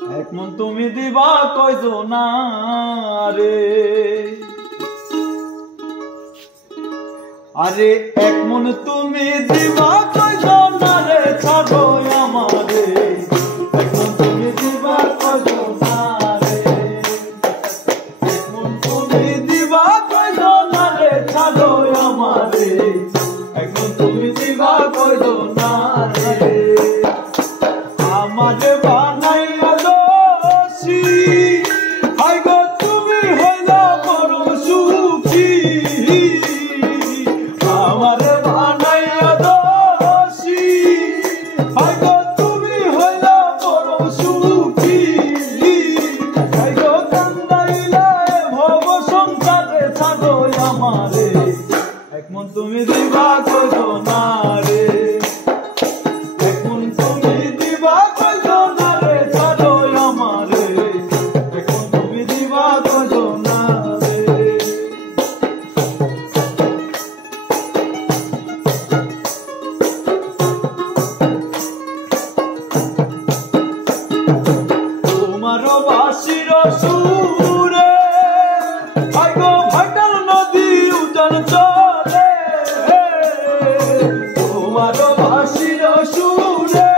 এক মন তুমি দিবা কয়জনা রে, আরে এক মন তুমি দিবা কয়জনা রে, ছাড়ো আমারে এক মন তুমি দিবা কয়জনা রে, এক মন তুমি দিবা কয়জনা রে, ছাড়ো আমারে এক মন তুমি দিবা কয়জনা রে। আমারে বানাইয়া দোষী হাই গো তুমি হইলা পরম সুখী, আমারে বানাইয়া দোষী হাই গো তুমি হইলা পরম সুখী, হাই গো কান্দাইলা ভব সংসারে, ছাড়ো আমারে এক মন তুমি দিবা কয়জনা রে, এক মন তুমি দিবা কয়জনা রে, ছাড়ো আমারে এক মন তুমি দিবা কয়জনা রে। তোমারও বাঁশির সুরে হাই গো ভাটাল নদী উজান চলে, তোমারও বাঁশির সুরে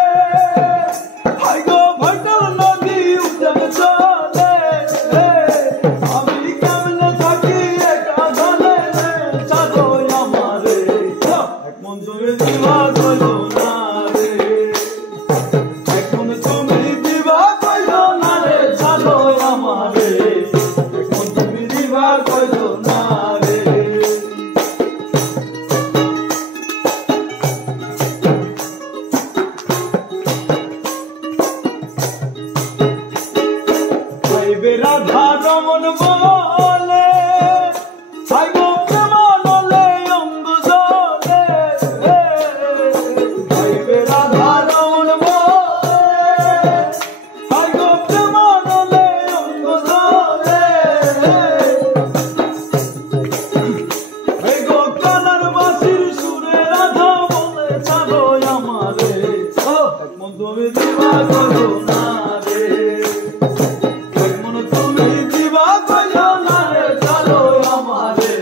হাই গো ভাটাল নদী উজান চলে, আমি কেমনে থাকি একা ধনে রে, ছাড়ো আমারে এক মন তুমি দিবা কয়জনা রে, এক মন তুমি দিবা কয়জনা রে, ছাড়ো আমারে এক মন তুমি দিবা কয়জনা রে। গাইবে রাধা রমন বলে হাই গো প্রেমানলে অঙ্গ জলে, গাইবে রাধা রমন বলে হাই গো প্রেমানলে অঙ্গ জলে, এই গো কানার বাঁশির সুরে রাধা বলে, ছাড়ো আমারে এক মন তুমি দিবা কয়জনা রে, এক মন তুমি দিবা কয়জনা রে, ছাড়ো আমারে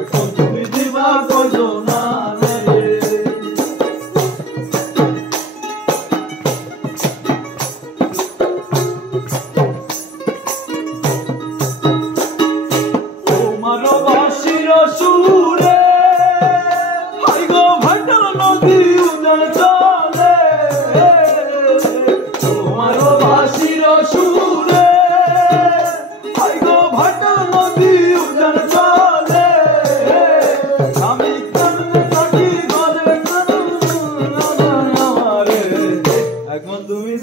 এক মন তুমি দিবা কয়জনা রে। তোমারও বাঁশির সুরে হাই গো ভাটাল নদী উজান চলে, তোমারও বাঁশির সুরে হাই গো ভাটাল নদী উজান চলে, আমি কেমনে থাকি ঘরে আমারে এক মন তুমি